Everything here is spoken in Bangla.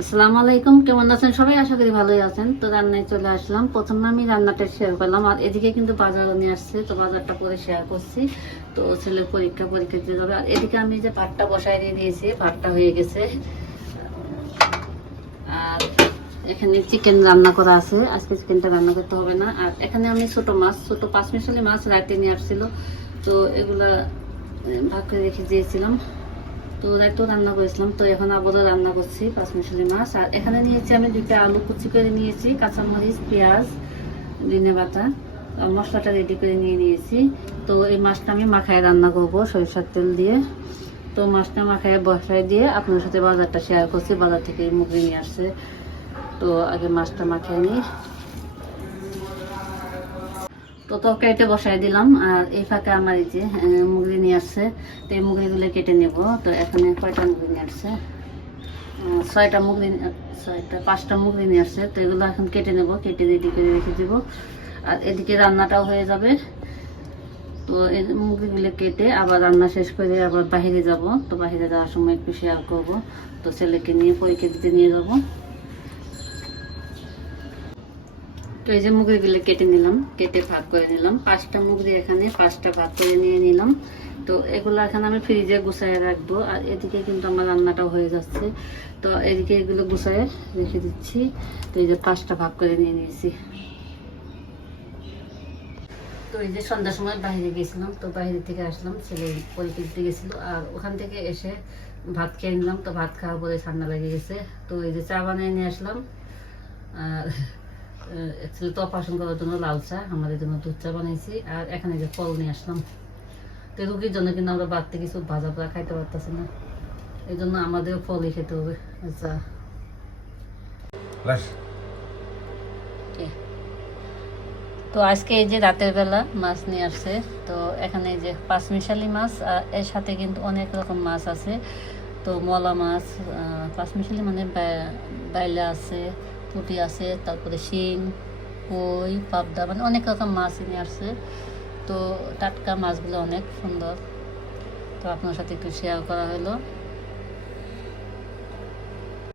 আসসালামু আলাইকুম, কেমন আছেন সবাই? আশা করি ভালোই আছেন। তো রান্নায় চলে আসলাম। প্রথমে আমি রান্নাটা শেয়ার করলাম, আর এদিকে কিন্তু বাজারও নিয়ে আসছে, তো বাজারটা পরে শেয়ার করছি। তো ছেলের পরীক্ষা দিতে যাবে। আর এদিকে আমি যে ভাতটা বসায় দিয়ে দিয়েছি, ভাতটা হয়ে গেছে। আর এখানে চিকেন রান্না করা আছে, আজকে চিকেনটা রান্না করতে হবে না। আর এখানে আমি ছোট 5 মিশালি মাছ রাতে নিয়ে আসছিল, তো এগুলা ভাগ করে রেখে দিয়েছিলাম। তো রাতেও রান্না করেছিলাম, তো এখন আবারও রান্না করছি 5 মিশালি মাছ। আর এখানে নিয়েছি আমি 2টা আলু কুচি করে নিয়েছি, কাঁচামরিচ, পেঁয়াজ, ধনে পাতা, মশলাটা রেডি করে নিয়ে নিয়েছি। তো এই মাছটা আমি মাখায় রান্না করব সরিষার তেল দিয়ে। তো মাছটা মাখায় বসায় দিয়ে আপনার সাথে বাজারটা শেয়ার করছি। বাজার থেকে মুরগি নিয়ে আসছে, তো আগে মাছটা মাখিয়ে নিই। তো তরকারিটা বসাই দিলাম। আর এই ফাঁকে আমার এই যে মুরগি নিয়ে আসছে, তো এই মুরগিগুলো কেটে নেব। তো এখানে কয়টা মুরগি নিয়ে আসছে? 5টা মুরগি নিয়ে আসছে। তো এগুলো এখন কেটে নেব, কেটে রেডি করে রেখে দেবো। আর এদিকে রান্নাটাও হয়ে যাবে। তো এই মুরগিগুলো কেটে আবার রান্না শেষ করে আবার বাইরে যাব। তো বাইরে যাওয়ার সময় একটু শেয়ার করবো। তো ছেলেকে নিয়ে পরীক্ষা দিতে নিয়ে যাবো। তো এই যে মুগরিগুলো কেটে নিলাম, কেটে ভাগ করে নিলাম। 5টা মুগরি, এখানে 5টা ভাগ করে নিয়ে নিলাম। তো এগুলো এখন আমি ফ্রিজে গুছায় রাখবো। আর এদিকে কিন্তু আমার রান্নাটাও হয়ে যাচ্ছে। তো এদিকে এগুলো গুছায় রেখে দিচ্ছি। তো এই যে 5টা ভাগ করে নিয়ে নিয়েছি। তো এই যে সন্ধ্যার সময় বাইরে গেছিলাম, তো বাইরে থেকে আসলাম, ছেলে পরীক্ষা দিতে গেছিলো। আর ওখান থেকে এসে ভাত খেয়ে নিলাম। তো ভাত খাওয়ার পরে ঠান্ডা লেগে গেছে। তো এই যে চা বানিয়ে নিয়ে আসলাম। আর অ্যাকচুয়ালি তো অপারেশন করার জন্য লাল চা, আমাদের জন্য দুধ চা বানিয়েছি। আর এখানে যে ফল নিয়ে আসলাম। তো রুগীর জন্য কিন্তু আমরা বাড়তে কিছু ভাজা পোড়া খাইতে পারতেছি না, এই জন্য আমাদেরও ফলই খেতে হবে। আচ্ছা, তো আজকে এই যে রাতের বেলা মাছ নিয়ে আসছে। তো এখানে এই যে 5 মিশালি মাছ, আর এর সাথে কিন্তু অনেক রকম মাছ আছে। তো মলা মাছ, 5 মিশালি মানে বাইলা আছে, পুঁটি আছে, তারপরে শিং, কই, পাবদা, মানে অনেক রকম মাছ নিয়ে আসছে। তো টাটকা মাছগুলো অনেক সুন্দর, তো আপনার সাথে একটু শেয়ার করা হলো।